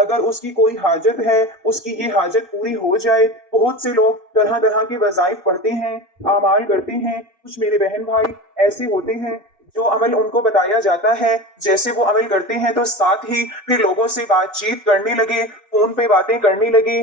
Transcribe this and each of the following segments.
اگر اس کی کوئی حاجت ہے اس کی یہ حاجت پوری ہو جائے۔ بہت سے لوگ طرح طرح کے وظائف پڑھتے ہیں، اعمال کرتے ہیں۔ کچھ میرے بہن بھائی ایسے ہوتے ہیں جو عمل ان کو بتایا جاتا ہے، جیسے وہ عمل کرتے ہیں تو ساتھ ہی پھر لوگوں سے بات چیت کرنے لگے، فون پہ باتیں کرنے لگے۔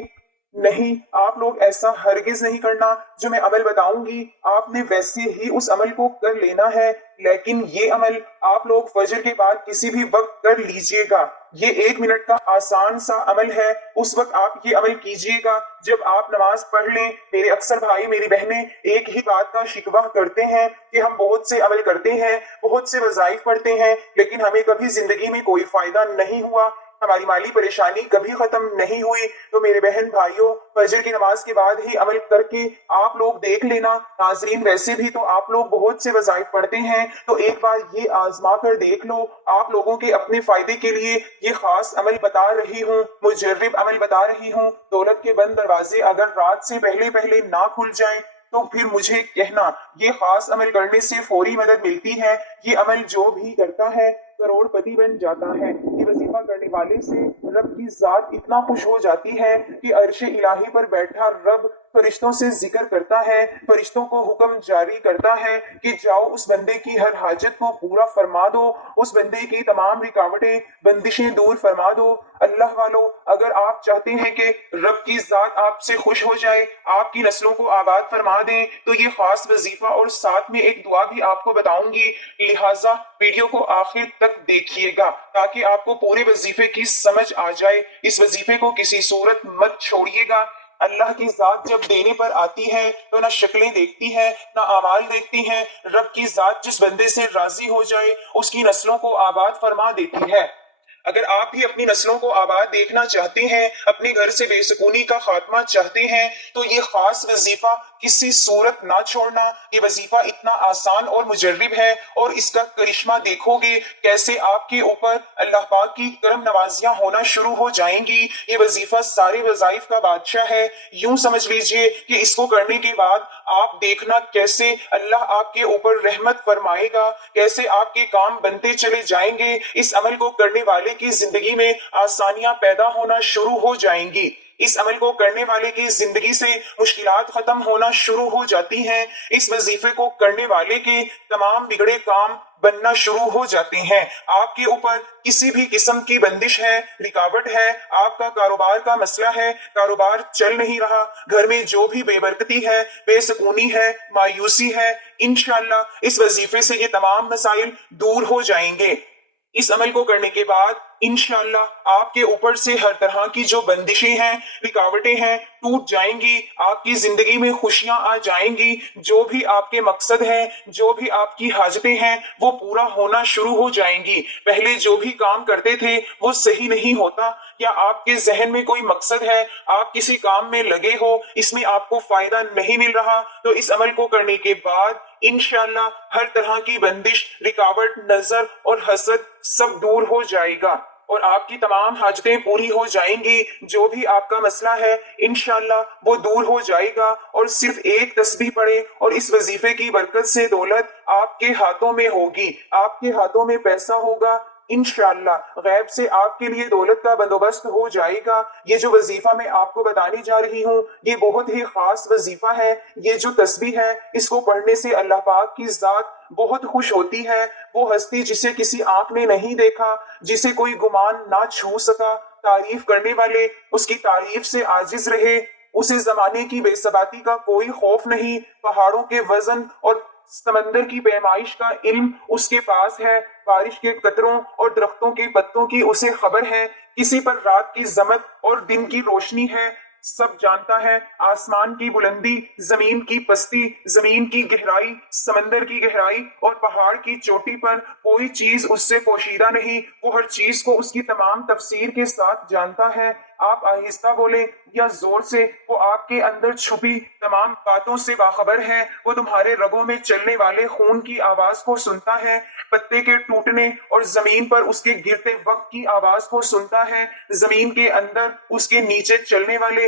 نہیں، آپ لوگ ایسا ہرگز نہیں کرنا۔ جو میں عمل بتاؤں گی آپ نے ویسے ہی اس عمل کو کر لینا ہے، لیکن یہ عمل آپ لوگ فجر کے بعد کسی بھی وقت کر لیجئے گا۔ یہ 1 منٹ کا آسان سا عمل ہے، اس وقت آپ یہ عمل کیجئے گا جب آپ نماز پڑھ لیں۔ میرے اکثر بھائی میری بہنیں ایک ہی بات کا شکوہ کرتے ہیں کہ ہم بہت سے عمل کرتے ہیں، بہت سے وظائف پڑھتے ہیں، لیکن ہمیں کبھی زندگی میں کوئی فائدہ نہیں ہوا، ہماری مالی پریشانی کبھی ختم نہیں ہوئی۔ تو میرے بہن بھائیوں، فجر کی نماز کے بعد ہی عمل کر کے آپ لوگ دیکھ لینا۔ ناظرین، ویسے بھی تو آپ لوگ بہت سے وظائف پڑھتے ہیں، تو ایک بار یہ آزما کر دیکھ لو۔ آپ لوگوں کے اپنے فائدے کے لیے یہ خاص عمل بتا رہی ہوں، مجرب عمل بتا رہی ہوں۔ دولت کے بند دروازے اگر رات سے پہلے پہلے نہ کھل جائیں تو پھر مجھے کہنا، یہ خاص عمل کرنے سے فوری مدد ملتی ہے۔ یہ عمل جو بھی کرتا ہے کروڑ پتی بن جاتا ہے۔ یہ وظیفہ کرنے والے سے رب کی ذات اتنا خوش ہو جاتی ہے کہ عرش الہی پر بیٹھا رب فرشتوں سے ذکر کرتا ہے، فرشتوں کو حکم جاری کرتا ہے کہ جاؤ اس بندے کی ہر حاجت کو پورا فرما دو، اس بندے کی تمام رکاوٹیں بندشیں دور فرما دو۔ اللہ والو، اگر آپ چاہتے ہیں کہ رب کی ذات آپ سے خوش ہو جائے، آپ کی نسلوں کو آباد فرما دیں، تو یہ خاص وظیفہ اور ساتھ میں ایک دعا بھی آپ کو بتاؤں گی، لہٰذا ویڈیو کو آخر تک دیکھیے گا تاکہ آپ کو پورے وظیفے کی سمجھ آ جائے۔ اس وظیفے کو کسی صورت مت چھوڑیے گا۔ اللہ کی ذات جب دینے پر آتی ہے تو نہ شکلیں دیکھتی ہے نہ اعمال دیکھتی ہیں۔ رب کی ذات جس بندے سے راضی ہو جائے اس کی نسلوں کو آباد فرما دیتی ہے۔ اگر آپ بھی اپنی نسلوں کو آباد دیکھنا چاہتے ہیں، اپنے گھر سے بے سکونی کا خاتمہ چاہتے ہیں، تو یہ خاص وظیفہ کسی صورت نہ چھوڑنا۔ یہ وظیفہ اتنا آسان اور مجرب ہے، اور اس کا کرشمہ دیکھو گے کیسے آپ کے اوپر اللہ پاک کی کرم نوازیاں ہونا شروع ہو جائیں گی۔ یہ وظیفہ سارے وظائف کا بادشاہ ہے۔ یوں سمجھ لیجئے کہ اس کو کرنے کے بعد آپ دیکھنا کیسے اللہ آپ کے اوپر رحمت فرمائے گا، کیسے آپ کے کام بنتے چلے جائیں گے۔ اس عمل کو کرنے والے کی زندگی میں آسانیاں پیدا ہونا شروع ہو جائیں گی۔ اس عمل کو کرنے والے کی زندگی سے مشکلات ختم ہونا شروع ہو جاتی ہیں۔ اس وظیفے کو کرنے والے کے تمام بگڑے کام بننا شروع ہو جاتے ہیں۔ آپ کے اوپر کسی بھی قسم کی بندش ہے، رکاوٹ ہے، آپ کا کاروبار کا مسئلہ ہے، کاروبار چل نہیں رہا، گھر میں جو بھی بے برکتی ہے، بے سکونی ہے، مایوسی ہے، انشاءاللہ اس وظیفے سے یہ تمام مسائل دور ہو جائیں گے۔ اس عمل کو کرنے کے بعد انشاءاللہ آپ کے اوپر سے ہر طرح کی جو بندشیں ہیں، رکاوٹیں ہیں، ٹوٹ جائیں گی۔ آپ کی زندگی میں خوشیاں آ جائیں گی۔ جو بھی آپ کے مقصد ہیں، جو بھی آپ کی حاجتیں ہیں، وہ پورا ہونا شروع ہو جائیں گی۔ پہلے جو بھی کام کرتے تھے وہ صحیح نہیں ہوتا، یا آپ کے ذہن میں کوئی مقصد ہے، آپ کسی کام میں لگے ہو، اس میں آپ کو فائدہ نہیں مل رہا، تو اس عمل کو کرنے کے بعد انشاءاللہ ہر طرح کی بندش، رکاوٹ، نظر اور حسد سب دور ہو جائے گا، اور آپ کی تمام حاجتیں پوری ہو جائیں گی۔ جو بھی آپ کا مسئلہ ہے انشاءاللہ وہ دور ہو جائے گا۔ اور صرف ایک تسبیح پڑھے اور اس وظیفے کی برکت سے دولت آپ کے ہاتھوں میں ہوگی، آپ کے ہاتھوں میں پیسہ ہوگا، انشاءاللہ غیب سے آپ کے لیے دولت کا بندوبست ہو جائے گا۔ یہ جو وظیفہ میں آپ کو بتانے جا رہی ہوں یہ بہت ہی خاص وظیفہ ہے۔ یہ جو تسبیح ہے اس کو پڑھنے سے اللہ پاک کی ذات بہت خوش ہوتی ہے۔ وہ ہستی جسے کسی آنکھ نے نہیں دیکھا، جسے کوئی گمان نہ چھو سکا، تعریف کرنے والے اس کی تعریف سے عاجز رہے، اسے زمانے کی بے ثباتی کا کوئی خوف نہیں، پہاڑوں کے وزن اور سمندر کی پیمائش کا علم اس کے پاس ہے، بارش کے قطروں اور درختوں کے پتوں کی اسے خبر ہے، کسی پر رات کی ظلمت اور دن کی روشنی ہے، سب جانتا ہے۔ آسمان کی بلندی، زمین کی پستی، زمین کی گہرائی، سمندر کی گہرائی اور پہاڑ کی چوٹی پر کوئی چیز اس سے پوشیدہ نہیں، وہ ہر چیز کو اس کی تمام تفسیر کے ساتھ جانتا ہے۔ آپ آہستہ بولے یا زور سے، وہ آپ کے اندر چھپی تمام باتوں سے باخبر ہے۔ وہ تمہارے رگوں میں چلنے والے خون کی آواز کو سنتا ہے، پتے کے ٹوٹنے اور زمین پر اس کے گرتے وقت کی آواز کو سنتا ہے، زمین کے اندر اس کے نیچے چلنے والے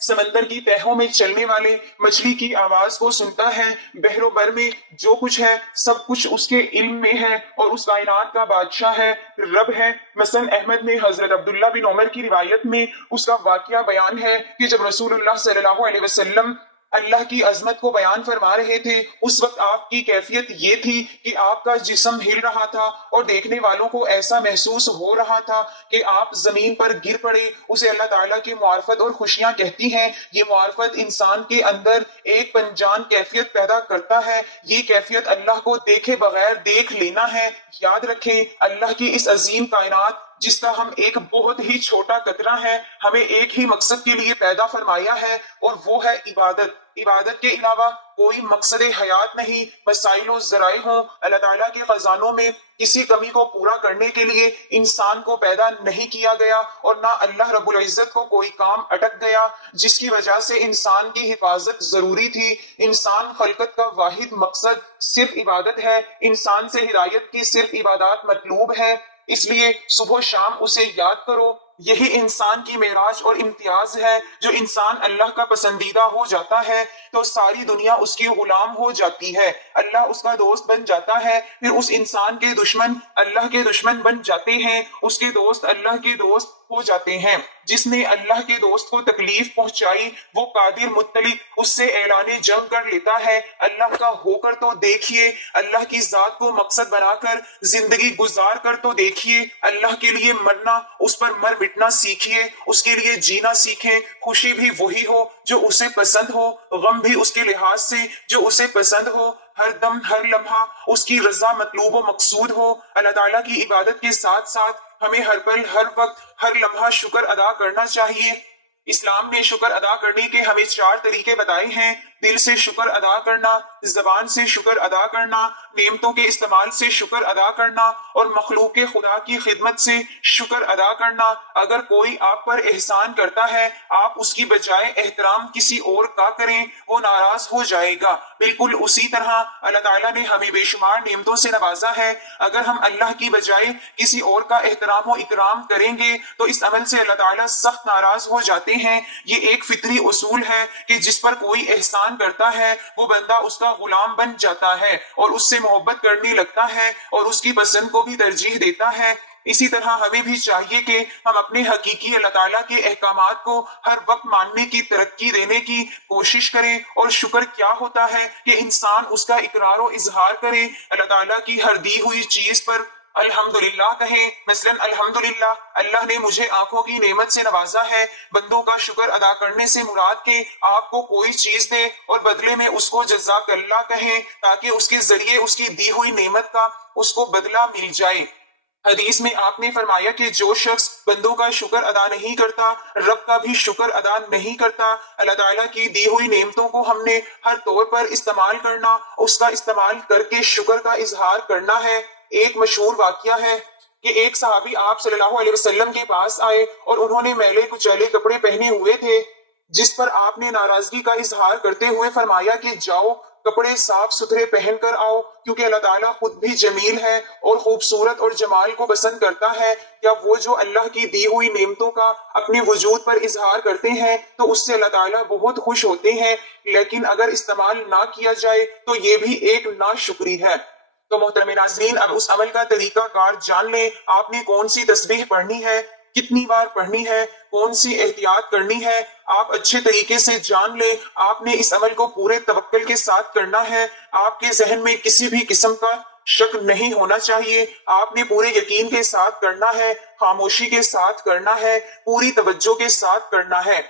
سمندر کی تہوں میں چلنے والے مچھلی کی آواز کو سنتا ہے، بحر و بر میں جو کچھ ہے سب کچھ اس کے علم میں ہے اور اس کائنات کا بادشاہ ہے، رب ہے۔ مثلا احمد میں حضرت عبداللہ بن عمر کی روایت میں اس کا واقعہ بیان ہے کہ جب رسول اللہ صلی اللہ علیہ وسلم اللہ کی عظمت کو بیان فرما رہے تھے، اس وقت آپ کی کیفیت یہ تھی کہ آپ کا جسم ہل رہا تھا اور دیکھنے والوں کو ایسا محسوس ہو رہا تھا کہ آپ زمین پر گر پڑے۔ اسے اللہ تعالیٰ کی معرفت اور خوشیاں کہتی ہیں۔ یہ معرفت انسان کے اندر ایک پنجان کیفیت پیدا کرتا ہے۔ یہ کیفیت اللہ کو دیکھے بغیر دیکھ لینا ہے۔ یاد رکھیں، اللہ کی اس عظیم کائنات جس کا ہم ایک بہت ہی چھوٹا قطرہ ہے، ہمیں ایک ہی مقصد کے لیے پیدا فرمایا ہے اور وہ ہے عبادت۔ عبادت کے علاوہ کوئی مقصد حیات نہیں۔ وسائل و ذرائع ہوں، اللہ تعالیٰ کے خزانوں میں کسی کمی کو پورا کرنے کے لیے انسان کو پیدا نہیں کیا گیا، اور نہ اللہ رب العزت کو کوئی کام اٹک گیا جس کی وجہ سے انسان کی حفاظت ضروری تھی۔ انسان خلقت کا واحد مقصد صرف عبادت ہے۔ انسان سے ہدایت کی صرف عبادات مطلوب ہے، اس لیے صبح و شام اسے یاد کرو۔ یہی انسان کی معراج اور امتیاز ہے۔ جو انسان اللہ کا پسندیدہ ہو جاتا ہے تو ساری دنیا اس کی غلام ہو جاتی ہے، اللہ اس کا دوست بن جاتا ہے، پھر اس انسان کے دشمن اللہ کے دشمن بن جاتے ہیں، اس کے دوست اللہ کے دوست ہو جاتے ہیں۔ جس نے اللہ کے دوست کو تکلیف پہنچائی وہ قادر مطلق اس سے اعلان جنگ کر لیتا ہے۔ اللہ کا ہو کر تو دیکھیے، اللہ کی ذات کو مقصد بنا کر زندگی گزار کر تو دیکھیے، اللہ کے لیے مرنا، اس پر مر مٹنا سیکھیے، اس کے لیے جینا سیکھیں۔ خوشی بھی وہی ہو جو اسے پسند ہو، غم بھی اس کے لحاظ سے جو اسے پسند ہو، ہر دم ہر لمحہ اس کی رضا مطلوب و مقصود ہو۔ اللہ تعالیٰ کی عبادت کے ساتھ ساتھ ہمیں ہر پل ہر وقت ہر لمحہ شکر ادا کرنا چاہیے۔ اسلام نے شکر ادا کرنے کے ہمیں 4 طریقے بتائے ہیں: دل سے شکر ادا کرنا، زبان سے شکر ادا کرنا، نعمتوں کے استعمال سے شکر ادا کرنا اور مخلوق خدا کی خدمت سے شکر ادا کرنا۔ اگر کوئی آپ پر احسان کرتا ہے، آپ اس کی بجائے احترام کسی اور کا کریں، وہ ناراض ہو جائے گا۔ بالکل اسی طرح اللہ تعالیٰ نے ہمیں بے شمار نعمتوں سے نوازا ہے، اگر ہم اللہ کی بجائے کسی اور کا احترام و اکرام کریں گے تو اس عمل سے اللہ تعالیٰ سخت ناراض ہو جاتے ہیں۔ یہ ایک فطری اصول ہے کہ جس پر کوئی احسان کرتا ہے وہ بندہ اس کا غلام بن جاتا ہے اور اس سے محبت کرنے لگتا ہے اور اس کی پسند کو بھی ترجیح دیتا ہے۔ اسی طرح ہمیں بھی چاہیے کہ ہم اپنے حقیقی اللہ تعالیٰ کے احکامات کو ہر وقت ماننے کی ترقی دینے کی کوشش کریں۔ اور شکر کیا ہوتا ہے کہ انسان اس کا اقرار و اظہار کرے، اللہ تعالیٰ کی ہر دی ہوئی چیز پر الحمدللہ کہیں۔ مثلا الحمدللہ، اللہ نے مجھے آنکھوں کی نعمت سے نوازا ہے۔ بندوں کا شکر ادا کرنے سے مراد کہ آپ کو کوئی چیز دے اور بدلے میں اس کو جزاک اللہ کہیں، تاکہ اس کے ذریعے اس کی دی ہوئی نعمت کا اس کو بدلہ مل جائے۔ حدیث میں آپ نے فرمایا کہ جو شخص بندوں کا شکر ادا نہیں کرتا، رب کا بھی شکر ادا نہیں کرتا۔ اللہ تعالیٰ کی دی ہوئی نعمتوں کو ہم نے ہر طور پر استعمال کرنا، اس کا استعمال کر کے شکر کا اظہار کرنا ہے۔ ایک مشہور واقعہ ہے کہ ایک صحابی آپ صلی اللہ علیہ وسلم کے پاس آئے اور انہوں نے میلے کچیلے کپڑے پہنے ہوئے تھے، جس پر آپ نے ناراضگی کا اظہار کرتے ہوئے فرمایا کہ جاؤ کپڑے صاف ستھرے پہن کر آؤ، کیونکہ اللہ تعالیٰ خود بھی جمیل ہے اور خوبصورت اور جمال کو پسند کرتا ہے۔ یا وہ جو اللہ کی دی ہوئی نعمتوں کا اپنے وجود پر اظہار کرتے ہیں تو اس سے اللہ تعالیٰ بہت خوش ہوتے ہیں، لیکن اگر استعمال نہ کیا جائے تو یہ بھی ایک ناشکری ہے۔ تو محترم ناظرین، اب اس عمل کا طریقہ کار جان لیں۔ آپ نے کون سی تسبیح پڑھنی ہے، کتنی بار پڑھنی ہے، کون سی احتیاط کرنی ہے، آپ اچھے طریقے سے جان لیں۔ آپ نے اس عمل کو پورے توکل کے ساتھ کرنا ہے۔ آپ کے ذہن میں کسی بھی قسم کا شک نہیں ہونا چاہیے۔ آپ نے پورے یقین کے ساتھ کرنا ہے، خاموشی کے ساتھ کرنا ہے، پوری توجہ کے ساتھ کرنا ہے۔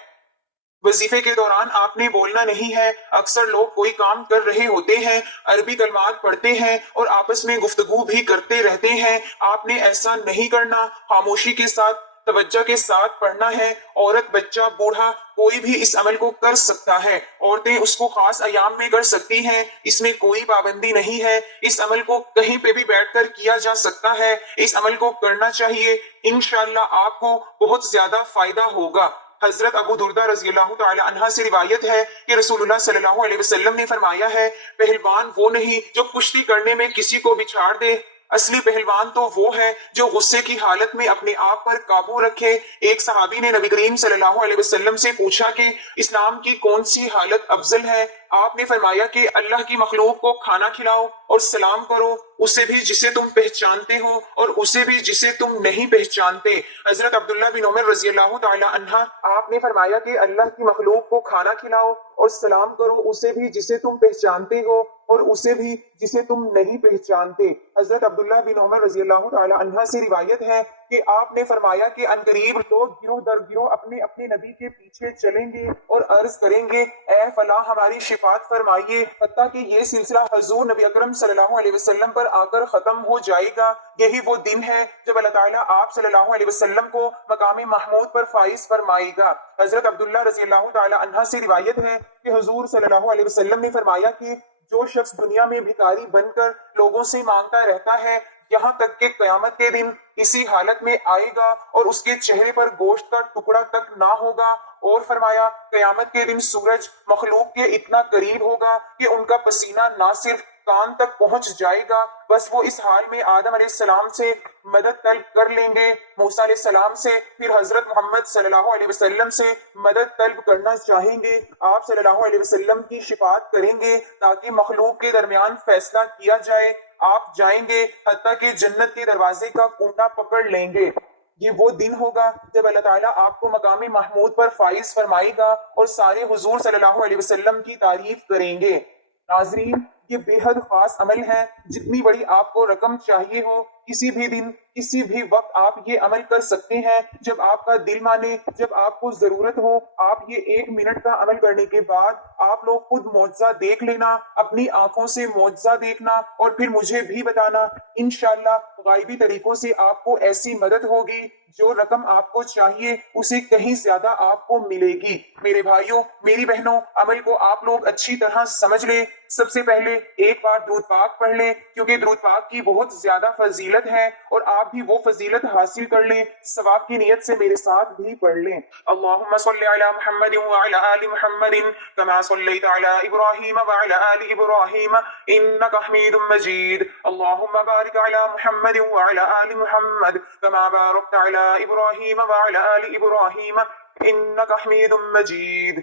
وظیفے کے دوران آپ نے بولنا نہیں ہے۔ اکثر لوگ کوئی کام کر رہے ہوتے ہیں، عربی کلمات پڑھتے ہیں اور آپس میں گفتگو بھی کرتے رہتے ہیں۔ آپ نے ایسا نہیں کرنا، خاموشی کے ساتھ توجہ کے ساتھ پڑھنا ہے۔ عورت، بچہ، بوڑھا، کوئی بھی اس عمل کو کر سکتا ہے۔ عورتیں اس کو خاص ایام میں کر سکتی ہیں، اس میں کوئی پابندی نہیں ہے۔ اس عمل کو کہیں پہ بھی بیٹھ کر کیا جا سکتا ہے۔ اس عمل کو کرنا چاہیے، انشاءاللہ آپ کو بہت زیادہ فائدہ ہوگا۔ حضرت ابو دردہ رضی اللہ تعالی عنہ سے روایت ہے کہ رسول اللہ صلی اللہ علیہ وسلم نے فرمایا ہے، پہلوان وہ نہیں جو کشتی کرنے میں کسی کو بچھاڑ دے اصلی پہلوان تو وہ ہے جو غصے کی حالت میں اپنے آپ پر قابو رکھے۔ ایک صحابی نے نبی کریم صلی اللہ علیہ وسلم سے پوچھا کہ اسلام کی کون سی حالت افضل ہے؟ آپ نے فرمایا کہ اللہ کی مخلوق کو کھانا کھلاؤ اور سلام کرو، اسے بھی جسے تم پہچانتے ہو اور اسے بھی جسے تم نہیں پہچانتے۔ حضرت عبداللہ بن عمر رضی اللہ تعالی عنہ، آپ نے فرمایا کہ اللہ کی مخلوق کو کھانا کھلاؤ اور سلام کرو، اسے بھی جسے تم پہچانتے ہو اور اسے بھی جسے تم نہیں پہچانتے۔ حضرت عبداللہ بن عمر رضی اللہ تعالی عنہ سے روایت ہے کہ آپ نے فرمایا کہ عنقریب لوگ گروہ در گروہ اپنے اپنے نبی کے پیچھے چلیں گے اور عرض کریں گے اے فلاں ہماری شفاعت فرمائیے، حتیٰ کہ یہ سلسلہ حضور نبی اکرم صلی اللہ علیہ وسلم پر آ کر ختم ہو جائے گا۔ یہی وہ دن ہے جب اللہ تعالیٰ آپ صلی اللہ علیہ وسلم کو مقام محمود پر فائز فرمائے گا۔ حضرت عبداللہ رضی اللہ تعالی عنہ سے روایت ہے کہ حضور صلی اللہ علیہ وسلم نے فرمایا کہ جو شخص دنیا میں بھکاری بن کر لوگوں سے مانگتا رہتا ہے یہاں تک کہ قیامت کے دن اسی حالت میں آئے گا اور اس کے چہرے پر گوشت کا ٹکڑا تک نہ ہوگا، اور فرمایا قیامت کے دن سورج مخلوق کے اتنا قریب ہوگا کہ ان کا پسینہ نہ صرف کان تک پہنچ جائے گا، بس وہ اس حال میں آدم علیہ السلام سے مدد طلب کر لیں گے، موسیٰ علیہ السلام سے، پھر حضرت محمد صلی اللہ علیہ وسلم سے مدد طلب کرنا چاہیں گے، آپ صلی اللہ علیہ وسلم کی شفاعت کریں گے تاکہ مخلوق کے درمیان فیصلہ کیا جائے، آپ جائیں گے حتیٰ کہ جنت کے دروازے کا کونڈا پکڑ لیں گے۔ یہ وہ دن ہوگا جب اللہ تعالیٰ آپ کو مقام محمود پر فائز فرمائے گا اور سارے حضور صلی اللہ علیہ وسلم کی تعریف کریں گے۔ ناظرین، یہ بے حد خاص عمل ہے، جتنی بڑی آپ کو رقم چاہیے ہو کسی بھی دن کسی بھی وقت آپ یہ عمل کر سکتے ہیں، جب آپ کا دل مانے، جب آپ کو ضرورت ہو۔ آپ یہ 1 منٹ کا عمل کرنے کے بعد آپ لوگ خود معجزہ دیکھ لینا، اپنی آنکھوں سے معجزہ دیکھنا اور پھر مجھے بھی بتانا، انشاءاللہ غائبی طریقوں سے آپ کو ایسی مدد ہوگی، جو رقم آپ کو چاہیے اسے کہیں زیادہ آپ کو ملے گی۔ میرے بھائیوں، میری بہنوں، عمل کو آپ لوگ اچھی طرح سمجھ لیں۔ سب سے پہلے ایک بار درود پاک پڑھ لیں، کیونکہ درود پاک کی بہت زیادہ فضیلت ہے، اور آپ بھی وہ فضیلت حاصل کر لیں۔ ثواب کی نیت سے میرے ساتھ بھی پڑھ لیں۔ اللہم صلی علی محمد وعلی آل محمد کما صلیت علی ابراہیم وعلی آل ابراہیم انک حمید مجید۔ اللہم بارک علی محمد وعلی آل محمد کما بارکت علی ابراہیم وعلی آل ابراہیم انک حمید مجید۔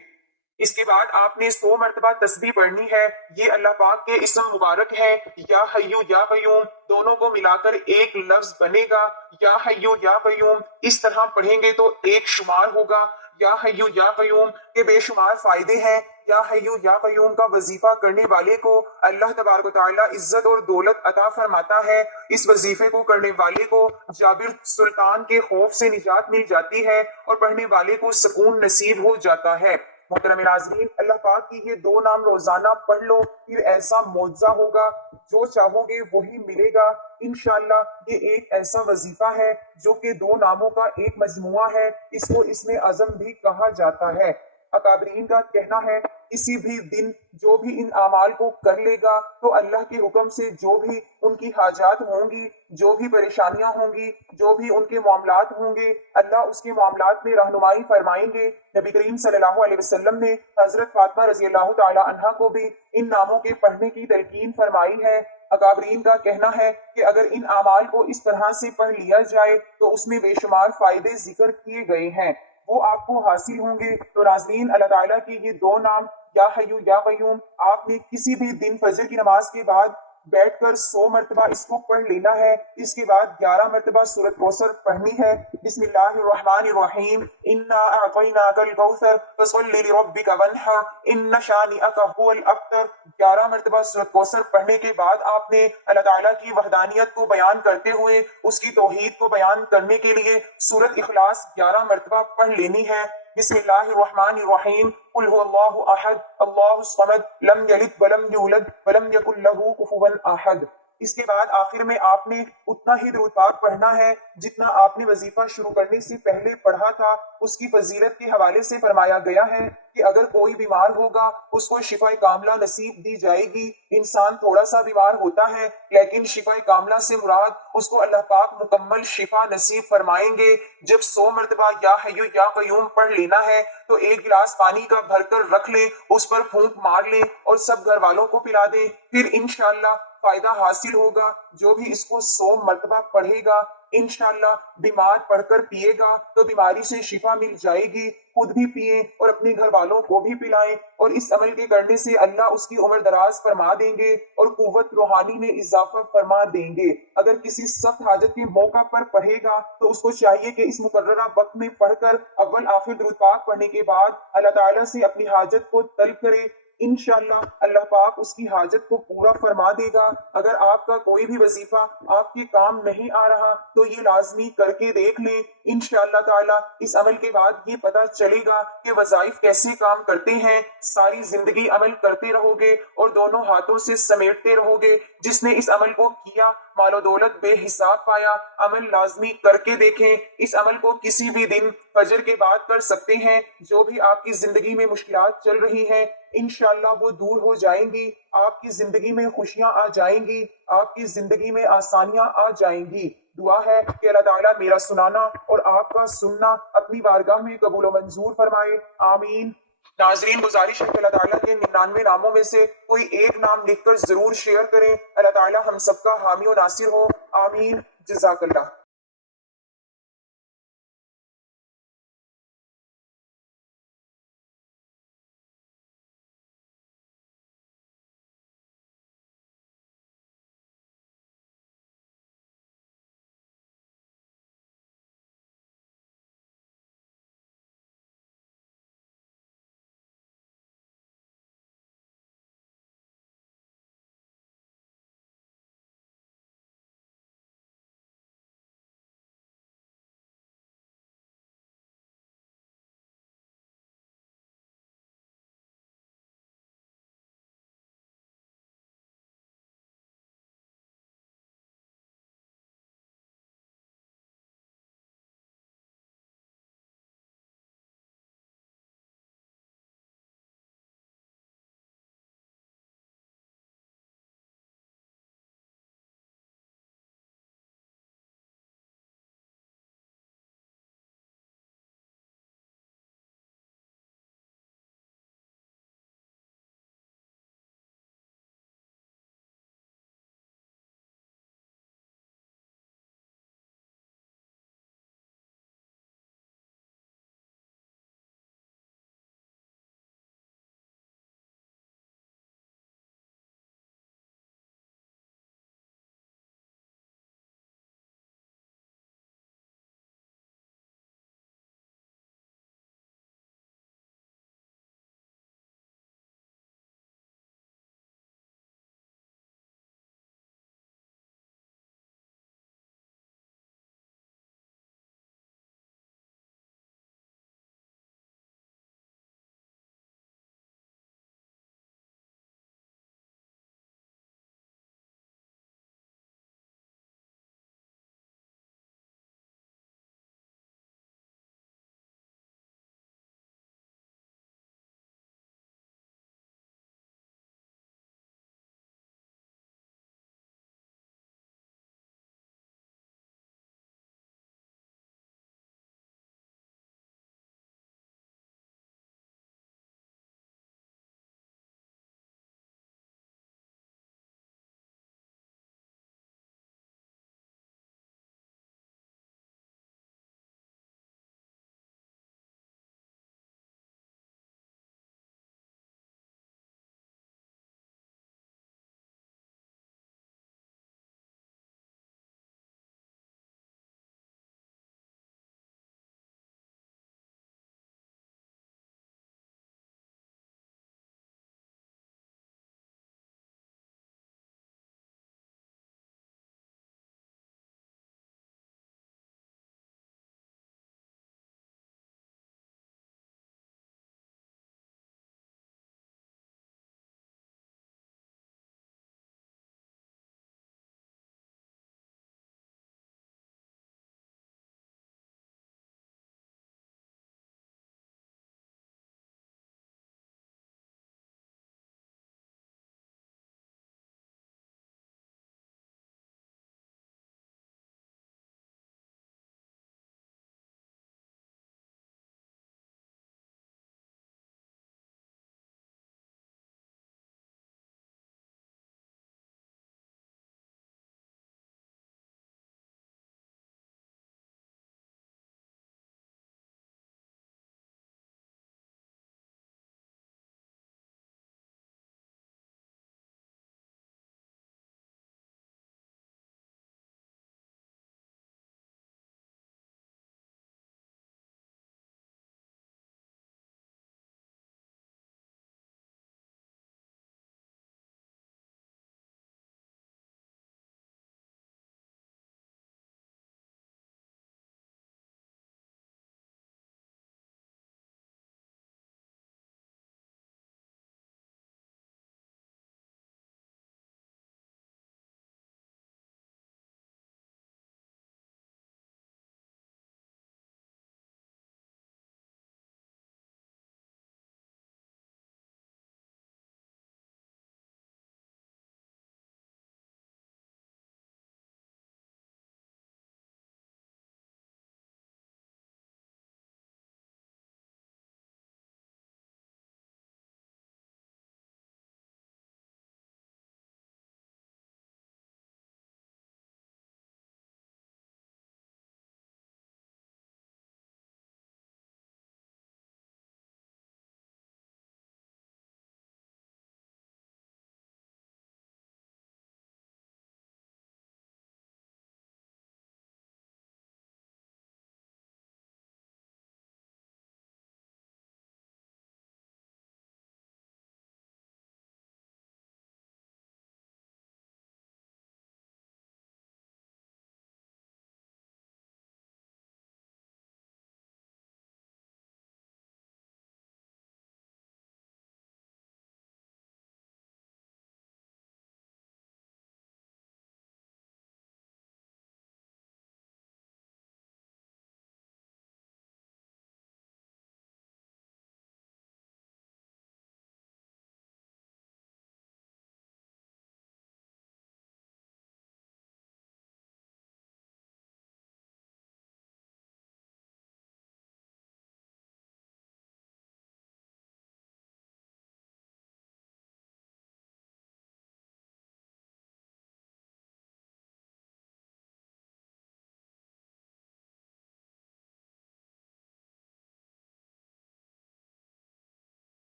اس کے بعد آپ نے 100 مرتبہ تسبیح پڑھنی ہے۔ یہ اللہ پاک کے اسم مبارک ہے، یا حیو یا قیوم، دونوں کو ملا کر ایک لفظ بنے گا، یا حیو یا قیوم۔ اس طرح پڑھیں گے تو ایک شمار ہوگا۔ یا حیو یا قیوم کے بے شمار فائدے ہیں۔ یا حیو یا قیوم کا وظیفہ کرنے والے کو اللہ تبارک و تعالیٰ عزت اور دولت عطا فرماتا ہے۔ اس وظیفے کو کرنے والے کو جابر سلطان کے خوف سے نجات مل جاتی ہے اور پڑھنے والے کو سکون نصیب ہو جاتا ہے۔ محترم ناظرین، اللہ پاک کی یہ 2 نام روزانہ پڑھ لو، پھر ایسا معجزہ ہوگا، جو چاہو گے وہی ملے گا انشاءاللہ۔ یہ ایک ایسا وظیفہ ہے جو کہ 2 ناموں کا ایک مجموعہ ہے، اس کو اسم اعظم بھی کہا جاتا ہے۔ اکابرین کا کہنا ہے کسی بھی دن جو بھی ان اعمال کو کر لے گا تو اللہ کے حکم سے جو بھی ان کی حاجات ہوں گی، جو بھی پریشانیاں ہوں گی، جو بھی ان کے معاملات ہوں گے، اللہ اس کے معاملات میں رہنمائی فرمائیں گے۔ نبی کریم صلی اللہ علیہ وسلم نے حضرت فاطمہ رضی اللہ تعالی عنہا کو بھی ان ناموں کے پڑھنے کی تلقین فرمائی ہے۔ اکابرین کا کہنا ہے کہ اگر ان اعمال کو اس طرح سے پڑھ لیا جائے تو اس میں بے شمار فائدے ذکر کیے گئے ہیں، وہ آپ کو حاصل ہوں گے۔ تو ناظرین، اللہ تعالیٰ کی یہ 2 نام یا حیو یا قیوم آپ نے کسی بھی دن فجر کی نماز کے بعد بیٹھ کر 100 مرتبہ اس کو پڑھ لینا ہے۔ اس کے بعد 11 مرتبہ سورۃ کوثر پڑھنی ہے۔ بسم اللہ الرحمن الرحیم، انا اعطیناک الکوثر فصل لربک وانحر ان شانئک هو الابتر۔ 11 مرتبہ سورۃ کوثر پڑھنے کے بعد آپ نے اللہ تعالیٰ کی وحدانیت کو بیان کرتے ہوئے اس کی توحید کو بیان کرنے کے لیے سورۃ اخلاص 11 مرتبہ پڑھ لینی ہے۔ بسم اللہ الرحمن الرحیم، قل هو اللہ احد اللہ الصمد لم یلد ولم یولد ولم یکن لہ کفوا احد۔ اس کے بعد آخر میں آپ نے اتنا ہی درود پاک پڑھنا ہے جتنا آپ نے وظیفہ شروع کرنے سے پہلے پڑھا تھا۔ اس کی فضیلت کے حوالے سے فرمایا گیا ہے کہ اگر کوئی بیمار ہوگا اس کو شفا کاملہ نصیب دی جائے گی۔ انسان تھوڑا سا بیمار ہوتا ہے لیکن شفا کاملہ سے مراد اس کو اللہ پاک مکمل شفا نصیب فرمائیں گے۔ جب 100 مرتبہ یا حیو یا قیوم پڑھ لینا ہے تو 1 گلاس پانی کا بھر کر رکھ لیں، اس پر پھونک مار لیں اور سب گھر والوں کو پلا دیں، پھر انشاءاللہ فائدہ حاصل ہوگا. جو بھی اس کو 100 مرتبہ پڑھے گا انشاءاللہ بیمار پڑھ کر پیے گا تو بیماری سے شفا مل جائے گی. خود بھی پیئیں اور اپنے گھر والوں کو بھی پلائیں، اور اس عمل کے کرنے سے اللہ اس کی عمر دراز فرما دیں گے اور قوت روحانی میں اضافہ فرما دیں گے. اگر کسی سخت حاجت کے موقع پر پڑھے گا تو اس کو چاہیے کہ اس مقررہ وقت میں پڑھ کر اول آخر درود پاک پڑھنے کے بعد اللہ تعالیٰ سے اپنی حاجت کو طلب کرے. انشاءاللہ اللہ پاک اس کی حاجت کو پورا فرما دے گا. اگر آپ کا کوئی بھی وظیفہ آپ کے کام نہیں آ رہا تو یہ لازمی کر کے دیکھ لیں. انشاءاللہ تعالی اس عمل کے بعد یہ پتہ چلے گا کہ وظائف کیسے کام کرتے ہیں. ساری زندگی عمل کرتے رہو گے اور دونوں ہاتھوں سے سمیٹتے رہو گے. جس نے اس عمل کو کیا مال و دولت بے حساب پایا. عمل لازمی کر کے دیکھیں. اس عمل کو کسی بھی دن فجر کے بعد کر سکتے ہیں. جو بھی آپ کی زندگی میں مشکلات چل رہی ہیں انشاءاللہ وہ دور ہو جائیں گی. آپ کی زندگی میں خوشیاں آ جائیں گی. آپ کی زندگی میں آسانیاں آ جائیں گی. دعا ہے کہ اللہ تعالیٰ میرا سنانا اور آپ کا سننا اپنی بارگاہ میں قبول و منظور فرمائے. آمین. ناظرین گزارش ہے کہ اللہ تعالیٰ کے 99 ناموں میں سے کوئی ایک نام لکھ کر ضرور شیئر کریں. اللہ تعالیٰ ہم سب کا حامی و ناصر ہو. آمین. جزاک اللہ.